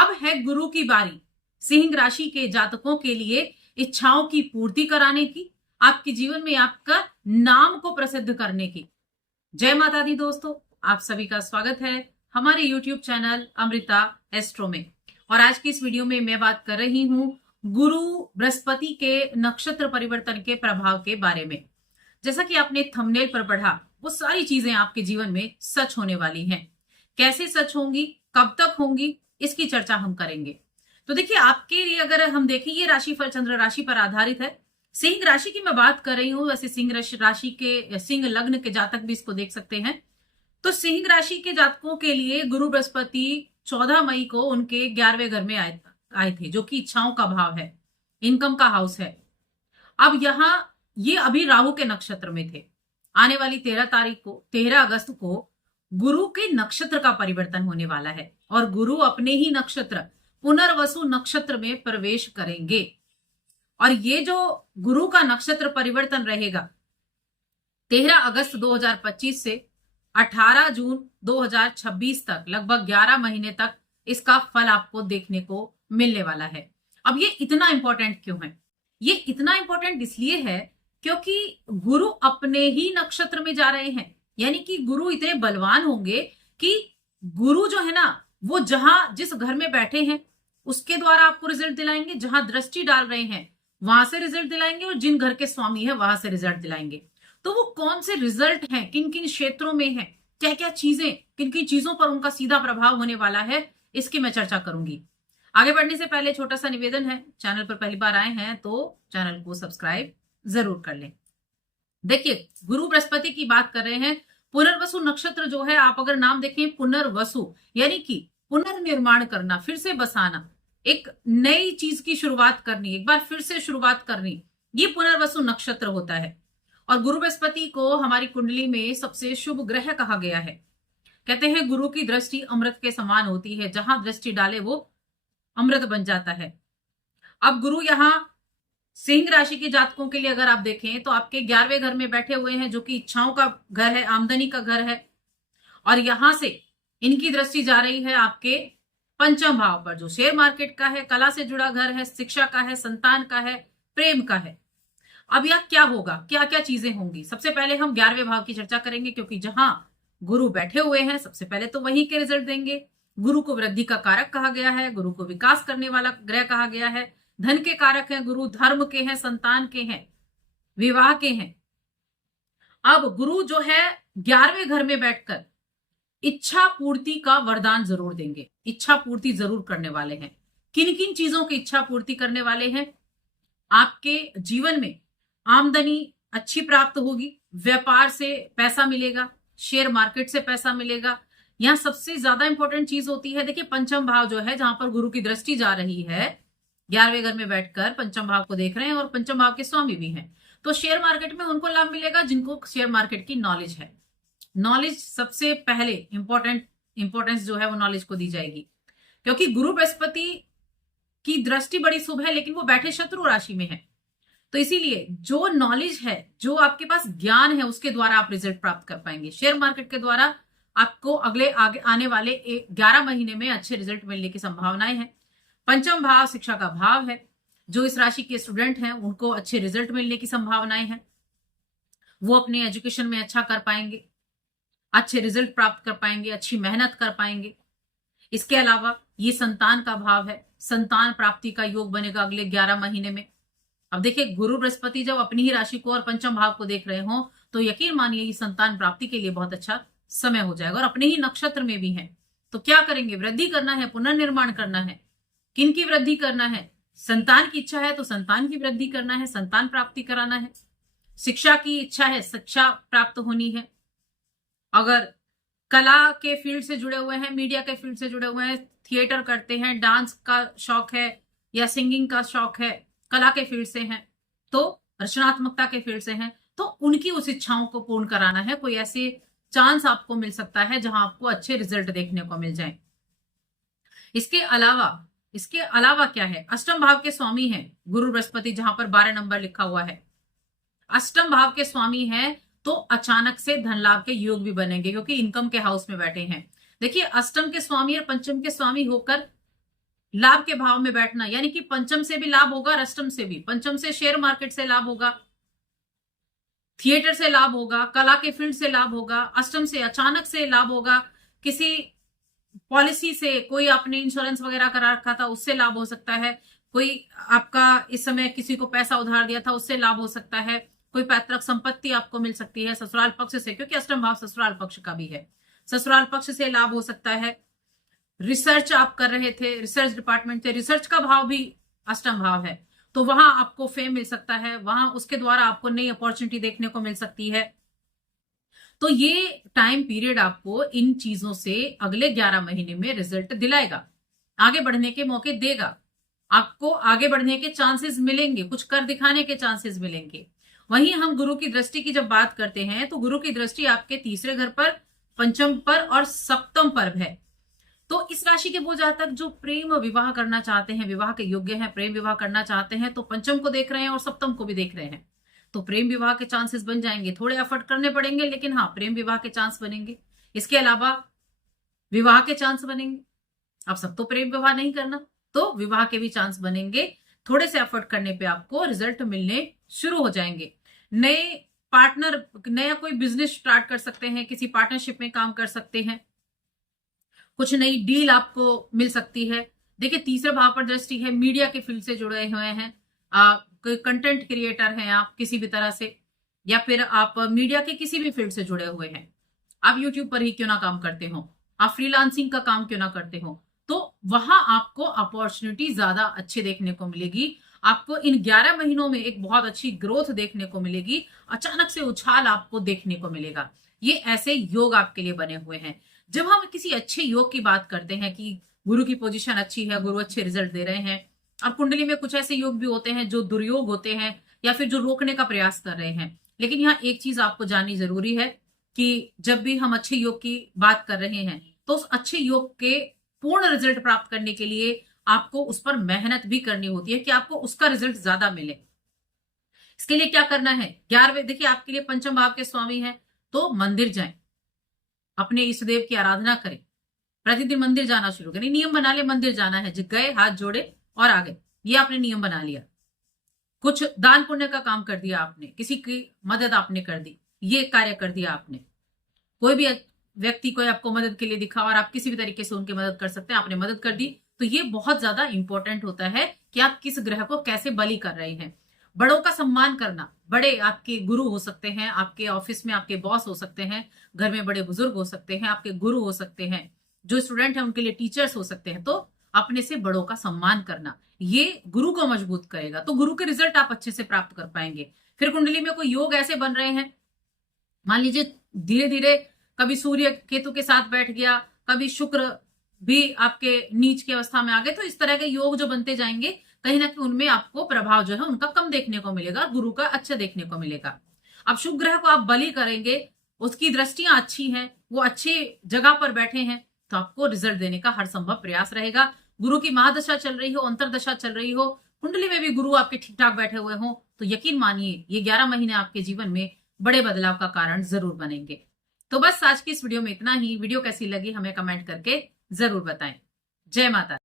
अब है गुरु की बारी सिंह राशि के जातकों के लिए इच्छाओं की पूर्ति कराने की, आपके जीवन में आपका नाम को प्रसिद्ध करने की। जय माता दी दोस्तों, आप सभी का स्वागत है हमारे YouTube चैनल अमृता एस्ट्रो में। और आज की इस वीडियो में मैं बात कर रही हूं गुरु बृहस्पति के नक्षत्र परिवर्तन के प्रभाव के बारे में। जैसा कि आपने थंबनेल पर पढ़ा, वो सारी चीजें आपके जीवन में सच होने वाली हैं। कैसे सच होंगी, कब तक होंगी, इसकी चर्चा हम करेंगे। तो देखिए, आपके लिए अगर हम देखें, ये राशिफल चंद्र राशि पर आधारित है। सिंह राशि की मैं बात कर रही हूं, वैसे सिंह राशि के सिंह लग्न के जातक भी इसको देख सकते हैं। तो सिंह राशि के जातकों के लिए गुरु बृहस्पति 14 मई को उनके 11वें घर में आए थे, जो कि इच्छाओं का भाव है, इनकम का हाउस है। अब यहाँ ये अभी राहु के नक्षत्र में थे। आने वाली 13 अगस्त को गुरु के नक्षत्र का परिवर्तन होने वाला है और गुरु अपने ही नक्षत्र पुनर्वसु नक्षत्र में प्रवेश करेंगे। और ये जो गुरु का नक्षत्र परिवर्तन रहेगा 13 अगस्त 2025 से 18 जून 2026 तक, लगभग 11 महीने तक इसका फल आपको देखने को मिलने वाला है। अब ये इतना इंपॉर्टेंट क्यों है? ये इतना इंपॉर्टेंट इसलिए है क्योंकि गुरु अपने ही नक्षत्र में जा रहे हैं। यानी कि गुरु इतने बलवान होंगे कि गुरु जो है ना, वो जहां जिस घर में बैठे हैं उसके द्वारा आपको रिजल्ट दिलाएंगे, जहां दृष्टि डाल रहे हैं वहां से रिजल्ट दिलाएंगे, और जिन घर के स्वामी है वहां से रिजल्ट दिलाएंगे। तो वो कौन से रिजल्ट हैं, किन किन क्षेत्रों में है, क्या क्या चीजें, किन किन चीजों पर उनका सीधा प्रभाव होने वाला है, इसकी मैं चर्चा करूंगी। आगे बढ़ने से पहले छोटा सा निवेदन है, चैनल पर पहली बार आए हैं तो चैनल को सब्सक्राइब जरूर कर लें। देखिए, गुरु बृहस्पति की बात कर रहे हैं। पुनर्वसु नक्षत्र जो है, आप अगर नाम देखें पुनर्वसु, यानी कि पुनर्निर्माण करना, फिर से बसाना, एक नई चीज की शुरुआत करनी, एक बार फिर से शुरुआत करनी, ये पुनर्वसु नक्षत्र होता है। और गुरु बृहस्पति को हमारी कुंडली में सबसे शुभ ग्रह कहा गया है। कहते हैं गुरु की दृष्टि अमृत के समान होती है, जहां दृष्टि डाले वो अमृत बन जाता है। अब गुरु यहां सिंह राशि के जातकों के लिए अगर आप देखें तो आपके 11वें घर में बैठे हुए हैं, जो कि इच्छाओं का घर है, आमदनी का घर है। और यहां से इनकी दृष्टि जा रही है आपके पंचम भाव पर, जो शेयर मार्केट का है, कला से जुड़ा घर है, शिक्षा का है, संतान का है, प्रेम का है। अब यह क्या होगा, क्या क्या चीजें होंगी? सबसे पहले हम 11वें भाव की चर्चा करेंगे, क्योंकि जहां गुरु बैठे हुए हैं सबसे पहले तो वहीं के रिजल्ट देंगे। गुरु को वृद्धि का कारक कहा गया है, गुरु को विकास करने वाला ग्रह कहा गया है, धन के कारक हैं गुरु, धर्म के हैं, संतान के हैं, विवाह के हैं। अब गुरु जो है 11वें घर में बैठकर इच्छा पूर्ति का वरदान जरूर देंगे, इच्छा पूर्ति जरूर करने वाले हैं। किन किन चीजों की इच्छा पूर्ति करने वाले हैं? आपके जीवन में आमदनी अच्छी प्राप्त होगी, व्यापार से पैसा मिलेगा, शेयर मार्केट से पैसा मिलेगा। यहां सबसे ज्यादा इंपॉर्टेंट चीज होती है, देखिए पंचम भाव जो है, जहां पर गुरु की दृष्टि जा रही है, 11वें घर में बैठकर पंचम भाव को देख रहे हैं और पंचम भाव के स्वामी भी हैं। तो शेयर मार्केट में उनको लाभ मिलेगा जिनको शेयर मार्केट की नॉलेज है। नॉलेज सबसे पहले इंपॉर्टेंस जो है वो नॉलेज को दी जाएगी, क्योंकि गुरु बृहस्पति की दृष्टि बड़ी शुभ है, लेकिन वो बैठे शत्रु राशि में है। तो इसीलिए जो नॉलेज है, जो आपके पास ज्ञान है, उसके द्वारा आप रिजल्ट प्राप्त कर पाएंगे। शेयर मार्केट के द्वारा आपको आगे आने वाले 11 महीने में अच्छे रिजल्ट मिलने की संभावनाएं हैं। पंचम भाव शिक्षा का भाव है, जो इस राशि के स्टूडेंट हैं उनको अच्छे रिजल्ट मिलने की संभावनाएं हैं। वो अपने एजुकेशन में अच्छा कर पाएंगे, अच्छे रिजल्ट प्राप्त कर पाएंगे, अच्छी मेहनत कर पाएंगे। इसके अलावा ये संतान का भाव है, संतान प्राप्ति का योग बनेगा अगले 11 महीने में। अब देखिए, गुरु बृहस्पति जब अपनी ही राशि को और पंचम भाव को देख रहे हो तो यकीन मानिए ये संतान प्राप्ति के लिए बहुत अच्छा समय हो जाएगा। और अपने ही नक्षत्र में भी है, तो क्या करेंगे? वृद्धि करना है, पुनर्निर्माण करना है। किन की वृद्धि करना है? संतान की इच्छा है तो संतान की वृद्धि करना है, संतान प्राप्ति कराना है। शिक्षा की इच्छा है, शिक्षा प्राप्त होनी है। अगर कला के फील्ड से जुड़े हुए हैं, मीडिया के फील्ड से जुड़े हुए हैं, थिएटर करते हैं, डांस का शौक है या सिंगिंग का शौक है, कला के फील्ड से हैं, तो रचनात्मकता के फील्ड से हैं, तो उनकी उस इच्छाओं को पूर्ण कराना है। कोई ऐसे चांस आपको मिल सकता है जहां आपको अच्छे रिजल्ट देखने को मिल जाए। इसके अलावा क्या है? अष्टम भाव के स्वामी हैं गुरु बृहस्पति, जहां पर 12 नंबर लिखा हुआ है। अष्टम भाव के स्वामी हैं तो अचानक से धन लाभ के योग भी बनेंगे, क्योंकि इनकम के हाउस में बैठे हैं। देखिए, अष्टम के स्वामी और पंचम के स्वामी होकर लाभ के भाव में बैठना, यानी कि पंचम से भी लाभ होगा, अष्टम से भी। पंचम से शेयर मार्केट से लाभ होगा, थिएटर से लाभ होगा, कला के फील्ड से लाभ होगा। अष्टम से अचानक से लाभ होगा, किसी पॉलिसी से, कोई आपने इंश्योरेंस वगैरह करा रखा था उससे लाभ हो सकता है, कोई आपका इस समय किसी को पैसा उधार दिया था उससे लाभ हो सकता है, कोई पैतृक संपत्ति आपको मिल सकती है ससुराल पक्ष से, क्योंकि अष्टम भाव ससुराल पक्ष का भी है, ससुराल पक्ष से लाभ हो सकता है। रिसर्च आप कर रहे थे, रिसर्च डिपार्टमेंट थे, रिसर्च का भाव भी अष्टम भाव है, तो वहां आपको फेम मिल सकता है, वहां उसके द्वारा आपको नई अपॉर्चुनिटी देखने को मिल सकती है। तो ये टाइम पीरियड आपको इन चीजों से अगले 11 महीने में रिजल्ट दिलाएगा, आगे बढ़ने के मौके देगा, आपको आगे बढ़ने के चांसेस मिलेंगे, कुछ कर दिखाने के चांसेस मिलेंगे। वहीं हम गुरु की दृष्टि की जब बात करते हैं तो गुरु की दृष्टि आपके तीसरे घर पर, पंचम पर और सप्तम पर है। तो इस राशि के वो जातक जो प्रेम विवाह करना चाहते हैं, विवाह के योग्य हैं, प्रेम विवाह करना चाहते हैं, तो पंचम को देख रहे हैं और सप्तम को भी देख रहे हैं, तो प्रेम विवाह के चांसेस बन जाएंगे। थोड़े एफर्ट करने पड़ेंगे, लेकिन हाँ, प्रेम विवाह के चांस बनेंगे। इसके अलावा विवाह के चांस बनेंगे। अब सब तो प्रेम विवाह नहीं करना, तो विवाह के भी चांस बनेंगे। थोड़े से एफर्ट करने पे आपको रिजल्ट मिलने शुरू हो जाएंगे। नए पार्टनर, नया कोई बिजनेस स्टार्ट कर सकते हैं, किसी पार्टनरशिप में काम कर सकते हैं, कुछ नई डील आपको मिल सकती है। देखिए, तीसरे भाव पर दृष्टि है, मीडिया के फील्ड से जुड़े हुए हैं, कोई कंटेंट क्रिएटर हैं आप किसी भी तरह से, या फिर आप मीडिया के किसी भी फील्ड से जुड़े हुए हैं, आप यूट्यूब पर ही क्यों ना काम करते हो, आप फ्रीलांसिंग का काम क्यों ना करते हो, तो वहां आपको अपॉर्चुनिटी ज्यादा अच्छी देखने को मिलेगी। आपको इन 11 महीनों में एक बहुत अच्छी ग्रोथ देखने को मिलेगी, अचानक से उछाल आपको देखने को मिलेगा। ये ऐसे योग आपके लिए बने हुए हैं। जब हम किसी अच्छे योग की बात करते हैं कि गुरु की पोजीशन अच्छी है, गुरु अच्छे रिजल्ट दे रहे हैं, और कुंडली में कुछ ऐसे योग भी होते हैं जो दुर्योग होते हैं या फिर जो रोकने का प्रयास कर रहे हैं। लेकिन यहाँ एक चीज आपको जाननी जरूरी है कि जब भी हम अच्छे योग की बात कर रहे हैं तो उस अच्छे योग के पूर्ण रिजल्ट प्राप्त करने के लिए आपको उस पर मेहनत भी करनी होती है कि आपको उसका रिजल्ट ज्यादा मिले। इसके लिए क्या करना है, 11वें, देखिए आपके लिए पंचम भाव के स्वामी हैं, तो मंदिर जाएं, अपने इष्ट देव की आराधना करें, प्रतिदिन मंदिर जाना शुरू करें, नियम बना ले मंदिर जाना है, गए हाथ जोड़े और आ गए, ये आपने नियम बना लिया। कुछ दान पुण्य का काम कर दिया आपने, किसी की मदद आपने कर दी, ये कार्य कर दिया आपने, कोई भी व्यक्ति कोई आपको मदद के लिए दिखा और आप किसी भी तरीके से उनकी मदद कर सकते हैं, आपने मदद कर दी, तो ये बहुत ज्यादा इंपॉर्टेंट होता है कि आप किस ग्रह को कैसे बलि कर रहे हैं। बड़ों का सम्मान करना, बड़े आपके गुरु हो सकते हैं, आपके ऑफिस में आपके बॉस हो सकते हैं, घर में बड़े बुजुर्ग हो सकते हैं, आपके गुरु हो सकते हैं, जो स्टूडेंट है उनके लिए टीचर्स हो सकते हैं, तो अपने से बड़ों का सम्मान करना, ये गुरु को मजबूत करेगा, तो गुरु के रिजल्ट आप अच्छे से प्राप्त कर पाएंगे। फिर कुंडली में कोई योग ऐसे बन रहे हैं, मान लीजिए धीरे धीरे कभी सूर्य केतु के साथ बैठ गया, कभी शुक्र भी आपके नीच की अवस्था में आ गए, तो इस तरह के योग जो बनते जाएंगे, कहीं ना कहीं उनमें आपको प्रभाव जो है उनका कम देखने को मिलेगा, गुरु का अच्छा देखने को मिलेगा। अब शुभ ग्रह को आप बलि करेंगे, उसकी दृष्टियां अच्छी हैं, वो अच्छी जगह पर बैठे हैं, तो आपको रिजल्ट देने का हर संभव प्रयास रहेगा। गुरु की महादशा चल रही हो, अंतरदशा चल रही हो, कुंडली में भी गुरु आपके ठीक ठाक बैठे हुए हो, तो यकीन मानिए ये 11 महीने आपके जीवन में बड़े बदलाव का कारण जरूर बनेंगे। तो बस आज की इस वीडियो में इतना ही। वीडियो कैसी लगी हमें कमेंट करके जरूर बताएं। जय माता।